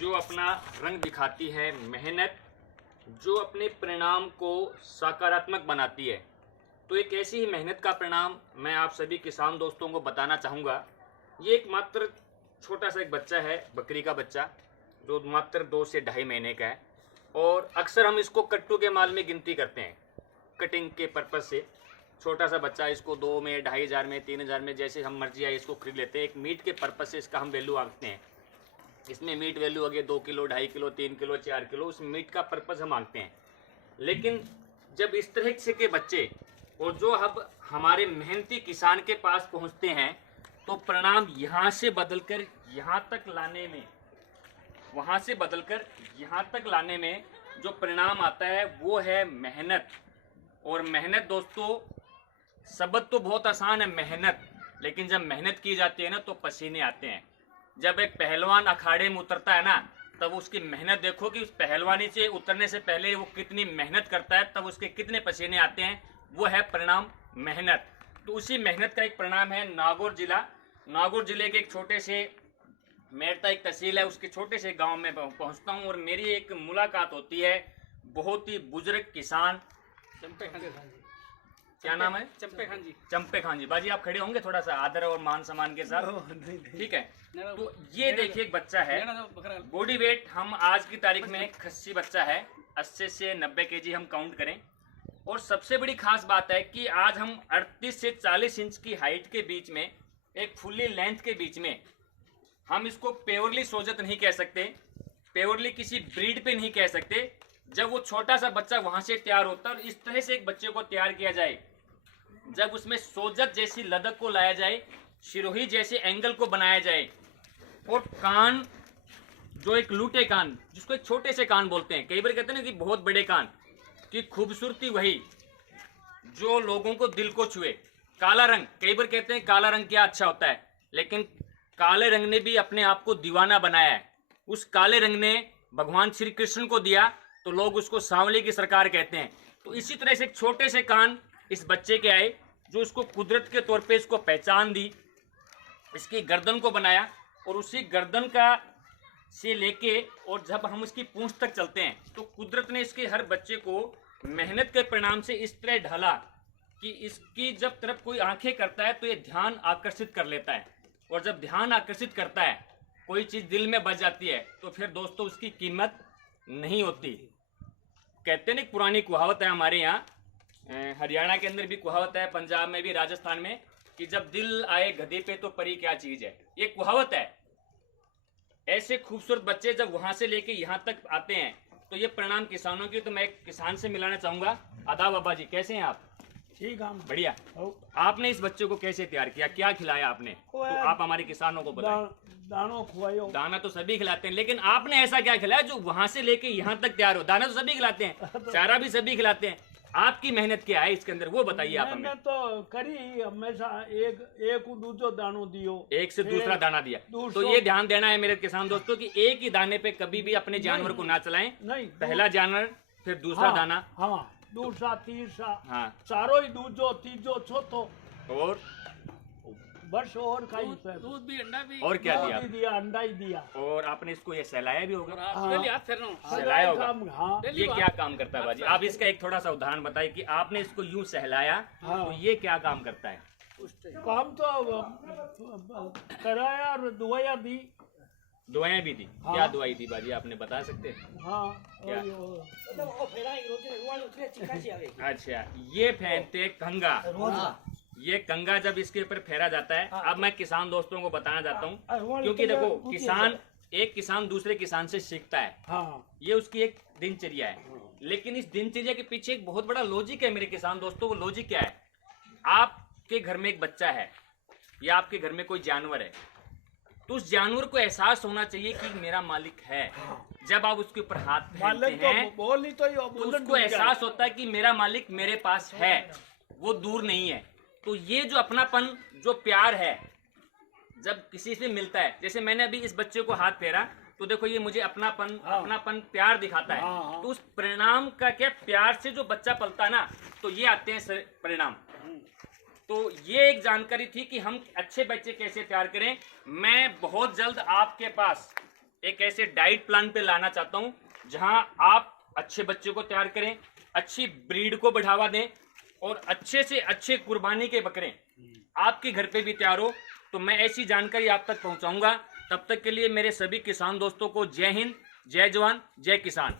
जो अपना रंग दिखाती है मेहनत, जो अपने परिणाम को सकारात्मक बनाती है। तो एक ऐसी ही मेहनत का परिणाम मैं आप सभी किसान दोस्तों को बताना चाहूँगा। ये एक मात्र छोटा सा एक बच्चा है, बकरी का बच्चा, जो मात्र 2 से ढाई महीने का है। और अक्सर हम इसको कट्टू के माल में गिनती करते हैं, कटिंग के पर्पज़ से। छोटा सा बच्चा, इसको 2 में, 2,500 में, 3,000 में, जैसे हम मर्जी आए इसको खरीद लेते हैं। एक मीट के पर्पज़ से इसका हम वैल्यू आंकते हैं। इसमें मीट वैल्यू अगर 2 किलो, 2.5 किलो, 3 किलो, 4 किलो, उस मीट का पर्पज़ हम मांगते हैं। लेकिन जब इस तरह से के बच्चे और जो अब हमारे मेहनती किसान के पास पहुंचते हैं, तो परिणाम यहाँ से बदलकर यहाँ तक लाने में, वहाँ से बदलकर यहाँ तक लाने में जो परिणाम आता है वो है मेहनत। और मेहनत दोस्तों, शब्द तो बहुत आसान है मेहनत, लेकिन जब मेहनत की जाती है ना तो पसीने आते हैं। जब एक पहलवान अखाड़े में उतरता है ना, तब उसकी मेहनत देखो कि उस पहलवानी से उतरने से पहले वो कितनी मेहनत करता है, तब उसके कितने पसीने आते हैं। वो है परिणाम मेहनत। तो उसी मेहनत का एक परिणाम है नागौर जिला। नागौर जिले के एक छोटे से, मेरता एक तहसील है, उसके छोटे से गांव में पहुंचता हूं और मेरी एक मुलाकात होती है बहुत ही बुजुर्ग किसान। चंपे खान जी। क्या नाम है? चंपे खान जी। चंपे खान जी। बाजी आप खड़े होंगे थोड़ा सा आदर और मान सम्मान के साथ, ठीक है? तो ये देखिए एक बच्चा है, बॉडी वेट हम आज की तारीख में खस्सी बच्चा है, 80 से 90 केजी हम काउंट करें। और सबसे बड़ी खास बात है कि आज हम 38 से 40 इंच की हाइट के बीच में, एक फुल्ली लेंथ के बीच में, हम इसको प्योरली सोजत नहीं कह सकते, प्योरली किसी ब्रीड पे नहीं कह सकते। जब वो छोटा सा बच्चा वहां से तैयार होता है और इस तरह से एक बच्चे को तैयार किया जाए, जब उसमें सोजत जैसी लदक को लाया जाए, सिरोही जैसे एंगल को बनाया जाए, और कान जो एक लूटे कान, जिसको एक छोटे से कान बोलते हैं, कई बार कहते हैं ना कि बहुत बड़े कान की खूबसूरती, वही जो लोगों को दिल को छुए। काला रंग, कई बार कहते हैं काला रंग क्या अच्छा होता है, लेकिन काले रंग ने भी अपने आप को दीवाना बनाया है। उस काले रंग ने भगवान श्री कृष्ण को दिया तो लोग उसको सांवले की सरकार कहते हैं। तो इसी तरह से एक छोटे से कान इस बच्चे के आए, जो इसको कुदरत के तौर पे इसको पहचान दी, इसकी गर्दन को बनाया, और उसी गर्दन का से लेके और जब हम इसकी पूंछ तक चलते हैं तो कुदरत ने इसके हर बच्चे को मेहनत के परिणाम से इस तरह ढाला कि इसकी जब तरफ कोई आंखें करता है तो ये ध्यान आकर्षित कर लेता है। और जब ध्यान आकर्षित करता है, कोई चीज़ दिल में बस जाती है, तो फिर दोस्तों उसकी कीमत नहीं होती। कहते हैं, पुरानी कहावत है हमारे यहाँ, हरियाणा के अंदर भी कहावत है, पंजाब में भी, राजस्थान में, कि जब दिल आए गधे पे तो परी क्या चीज़ है। ये कहावत है। ऐसे खूबसूरत बच्चे जब वहां से लेके यहाँ तक आते हैं तो ये परिणाम किसानों की। तो मैं एक किसान से मिलाना चाहूंगा। आदाब बाबा जी, कैसे हैं आप? ठीक है, बढ़िया। आपने इस बच्चे को कैसे तैयार किया, क्या खिलाया आपने? तो आप हमारे किसानों को बताएं। दानो खुआयो। दाना तो सभी खिलाते हैं, लेकिन आपने ऐसा क्या खिलाया जो वहां से लेके यहाँ तक तैयार हो? दाना तो सभी खिलाते हैं, चारा भी सभी खिलाते हैं, आपकी मेहनत क्या है इसके अंदर, वो बताइए आप हमें। तो करी हमेशा एक दूसरो दानो दियो, एक से दूसरा दाना दिया। तो ये ध्यान देना है मेरे किसान दोस्तों कि एक ही दाने पे कभी भी अपने जानवर को ना चलाएं। नहीं, पहला जानवर, फिर दूसरा दाना, हाँ, दूसरा, तीसरा, हाँ, चारों ही दूजो, तीजो, चौथो, और बस। और खाई दूध भी, अंडा भी, और क्या दिया? दिया, अंडा ही दिया। और आपने इसको ये सहलाया भी होगा? सहलाया होगा। हाँ। ये क्या काम करता है बाजी? आप इसका एक थोड़ा सा उदाहरण बताइए कि आपने इसको यूं सहलाया, तो ये क्या काम करता है? काम तो कराया और दुआया दी। दवाएं भी दी? हाँ। क्या दवाई दी बाजी, आपने बता सकते हैं? हाँ, क्या? क्या? अच्छा, ये फेंकते कंगा। ये कंगा जब इसके ऊपर फेरा जाता है, अब मैं किसान दोस्तों को बताना चाहता हूँ, क्योंकि देखो किसान, एक किसान दूसरे किसान से सीखता है, हाँ, ये उसकी एक दिनचर्या है। लेकिन इस दिनचर्या के पीछे एक बहुत बड़ा लॉजिक है मेरे किसान दोस्तों। वो लॉजिक क्या है? आपके घर में एक बच्चा है या आपके घर में कोई जानवर है, तो उस जानवर को एहसास होना चाहिए कि मेरा मालिक है। जब आप उसके ऊपर हाथ फेरते हैं तो उसको एहसास होता है कि मेरा मालिक मेरे पास है, वो दूर नहीं है। तो ये जो अपनापन, जो प्यार है, जब किसी से मिलता है, जैसे मैंने अभी इस बच्चे को हाथ फेरा, तो देखो ये मुझे अपनापन प्यार दिखाता है। तो उस परिणाम का क्या, प्यार से जो बच्चा पलता है ना, तो ये आते हैं परिणाम। तो ये एक जानकारी थी कि हम अच्छे बच्चे कैसे तैयार करें। मैं बहुत जल्द आपके पास एक ऐसे डाइट प्लान पे लाना चाहता हूँ जहां आप अच्छे बच्चे को तैयार करें, अच्छी ब्रीड को बढ़ावा दें और अच्छे से अच्छे कुर्बानी के बकरे आपके घर पे भी तैयार हो। तो मैं ऐसी जानकारी आप तक पहुंचाऊंगा। तब तक के लिए मेरे सभी किसान दोस्तों को जय हिंद, जय जवान, जय किसान।